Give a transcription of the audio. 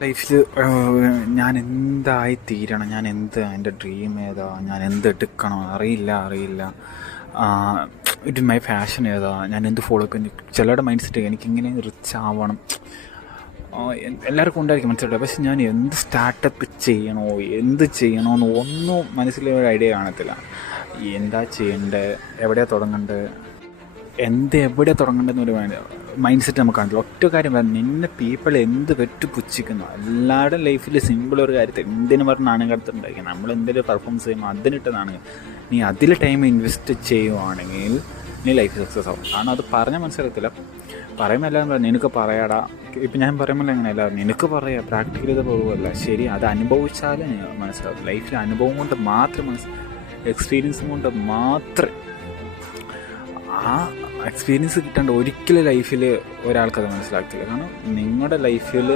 ലൈഫിൽ ഞാൻ എന്തായി തീരണം, ഞാൻ എന്ത് എൻ്റെ ഡ്രീം ഏതാ, ഞാൻ എന്ത് എടുക്കണം അറിയില്ല. ഇത് മൈ ഫാഷൻ ഏതാ, ഞാൻ എന്ത് ഫോളോ ആക്കും. ചിലരുടെ മൈൻഡ് സെറ്റ് എനിക്കിങ്ങനെ റിച്ച് ആവണം, എല്ലാവർക്കും ഉണ്ടായിരിക്കും മനസ്സിലായിട്ട്. പക്ഷെ ഞാൻ എന്ത് സ്റ്റാർട്ടപ്പ് ചെയ്യണോ, എന്ത് ചെയ്യണമെന്ന് ഒന്നും മനസ്സിലൊരു ഐഡിയ കാണത്തില്ല. എന്താ ചെയ്യേണ്ടത്, എവിടെയാണ് തുടങ്ങേണ്ടത്, എവിടെ തുടങ്ങേണ്ടതെന്നൊരു മൈൻഡ് സെറ്റ് നമുക്ക് കാണില്ല. ഒറ്റ കാര്യം പറയാം, നിന്നെ പീപ്പിൾ എന്ത് വെറ്റ് പുച്ഛിക്കുന്നു. എല്ലാവരുടെയും ലൈഫിൽ സിമ്പിൾ ഒരു കാര്യത്തിൽ എന്തിനു പറഞ്ഞ നാണയകടത്തുണ്ടായിരിക്കും. നമ്മൾ എന്തെങ്കിലും പെർഫോമൻസ് ചെയ്യുമ്പോൾ അതിനിട്ടതാണ്. നീ അതിൽ ടൈം ഇൻവെസ്റ്റ് ചെയ്യുവാണെങ്കിൽ നീ ലൈഫ് സക്സസ് ആവും. കാരണം അത് പറഞ്ഞാൽ മനസ്സിലാകത്തില്ല. പറയുമ്പോൾ എല്ലാവരും പറയാം നിനക്ക് പറയാടാ. ഇപ്പം ഞാൻ പറയുമ്പോൾ എങ്ങനെയല്ല, നിനക്ക് പറയാം, പ്രാക്ടിക്കൽ ചെയ്ത് പോകുമല്ല. ശരി, അത് അനുഭവിച്ചാലേ മനസ്സിലാവും. ലൈഫിൽ അനുഭവം കൊണ്ട് മാത്രം എക്സ്പീരിയൻസും കൊണ്ട് മാത്രം ആ എക്സ്പീരിയൻസ് കിട്ടാണ്ട് ഒരിക്കലും ലൈഫിൽ ഒരാൾക്കത് മനസ്സിലാക്കില്ല. കാരണം നിങ്ങളുടെ ലൈഫിൽ